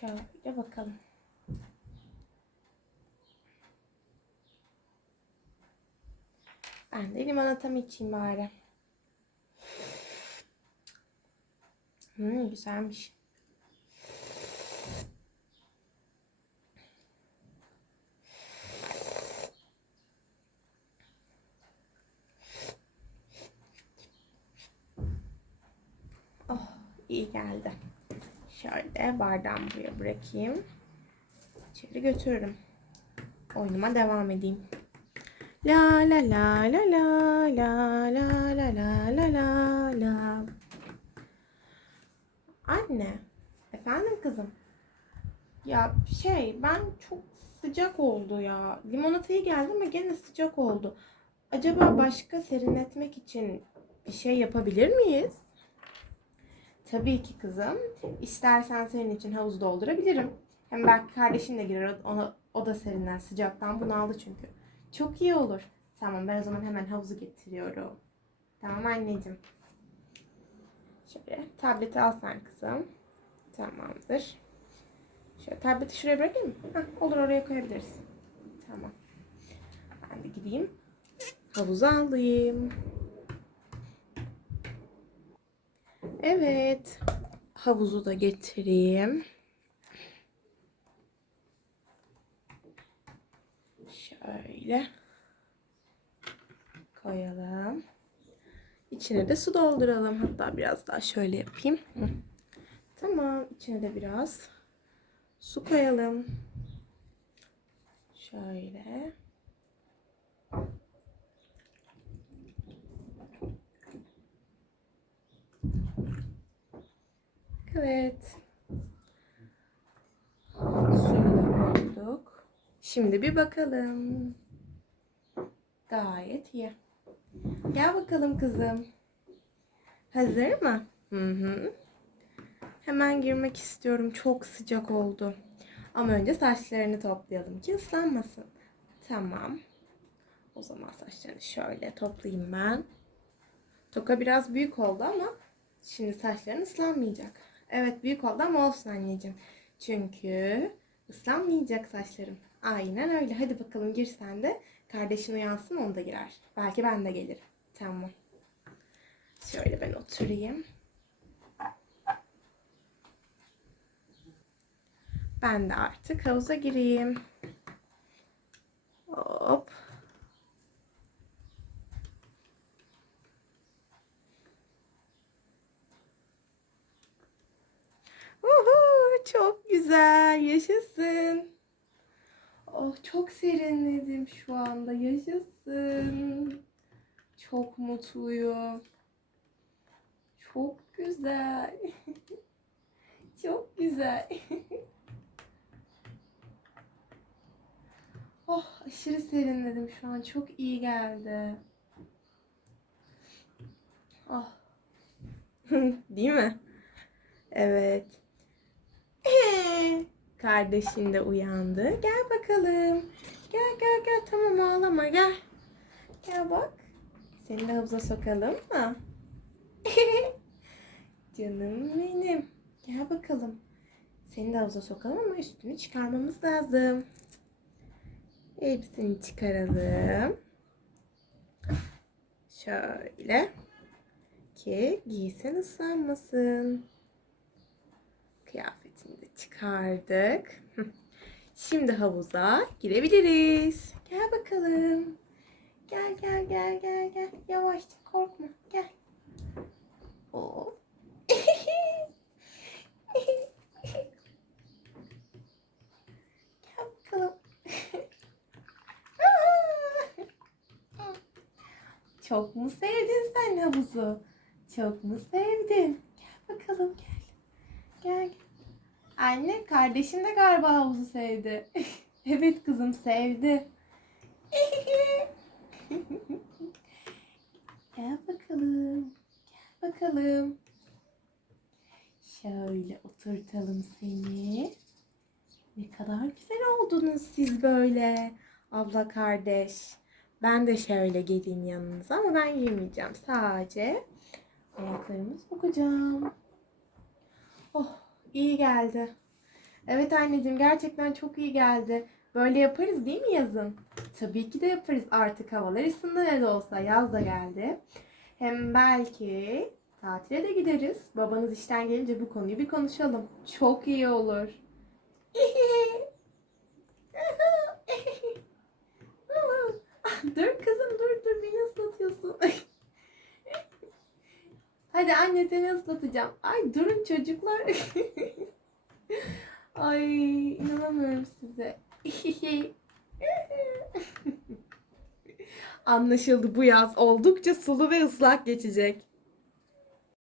Şöyle bakalım. Ben de limonatamı içeyim bari. Hmm, güzelmiş. Oh, iyi geldi. Şöyle bardağımı buraya bırakayım. İçeri götürürüm. Oyunuma devam edeyim. La la la la la la la la la la la la. Anne, efendim kızım. Ya şey ben çok sıcak oldu ya. Limonata iyi geldi ama gene sıcak oldu. Acaba başka serinletmek için bir şey yapabilir miyiz? Tabii ki kızım. İstersen senin için havuz doldurabilirim. Hem belki kardeşin de girer. Ona, o da serinler. Sıcaktan bunaldı çünkü. Çok iyi olur. Tamam ben o zaman hemen havuzu getiriyorum. Tamam anneciğim. Şöyle tableti al sen kızım. Tamamdır. Şöyle tableti şuraya bırakayım mı? Heh, olur oraya koyabiliriz. Tamam. Ben de gideyim. Havuzu alayım. Evet. Havuzu da getireyim. Şöyle koyalım. İçine de su dolduralım. Hatta biraz daha şöyle yapayım. Tamam. İçine de biraz su koyalım. Şöyle. Evet. Suyu da koyduk. Şimdi bir bakalım. Gayet iyi. Gel bakalım kızım. Hazır mı? Hı hı. Hemen girmek istiyorum. Çok sıcak oldu. Ama önce saçlarını toplayalım ki ıslanmasın. Tamam. O zaman saçlarını şöyle toplayayım ben. Toka biraz büyük oldu ama şimdi saçların ıslanmayacak. Evet büyük oldu ama olsun anneciğim. Çünkü ıslanmayacak saçlarım. Aynen öyle. Hadi bakalım gir sen de. Kardeşin uyansın onu da girer. Belki ben de gelirim. Tamam. Şöyle ben oturayım. Ben de artık havuza gireyim. Hop. Çok güzel. Yaşasın. Oh çok serinledim şu anda. Yaşasın. Çok mutluyum. Çok güzel. çok güzel. oh aşırı serinledim şu an. Çok iyi geldi. Oh. Değil mi? Evet. Kardeşin de uyandı. Gel bakalım. Gel gel gel. Tamam ağlama gel. Gel bak. Seni de havuza sokalım mı? Canım benim. Gel bakalım. Seni de havuza sokalım ama üstünü çıkarmamız lazım. Hepsini çıkaralım. Şöyle. Ki giysin ıslanmasın. Kıyafetini de çıkardık. Şimdi havuza girebiliriz. Gel bakalım. Gel gel gel gel gel. Yavaşça korkma. Gel. Oo. gel bakalım. Çok mu sevdin sen havuzu? Çok mu sevdin? Gel bakalım gel. Gel gel. Anne kardeşin de galiba havuzu sevdi. evet kızım sevdi. gel bakalım. Gel bakalım. Şöyle oturtalım seni. Ne kadar güzel oldunuz siz böyle. Abla kardeş. Ben de şöyle geleyim yanınıza ama ben girmeyeceğim. Sadece ayaklarımı sokacağım. İyi geldi. Evet anneciğim gerçekten çok iyi geldi. Böyle yaparız değil mi yazın? Tabii ki de yaparız. Artık havalar ısındı ne de olsa. Yaz da geldi. Hem belki tatile de gideriz. Babanız işten gelince bu konuyu bir konuşalım. Çok iyi olur. dur kızım dur dur beni ıslatıyorsun. Hadi anne seni ıslatacağım. Ay durun çocuklar. Ay inanamıyorum size. Anlaşıldı bu yaz oldukça sulu ve ıslak geçecek.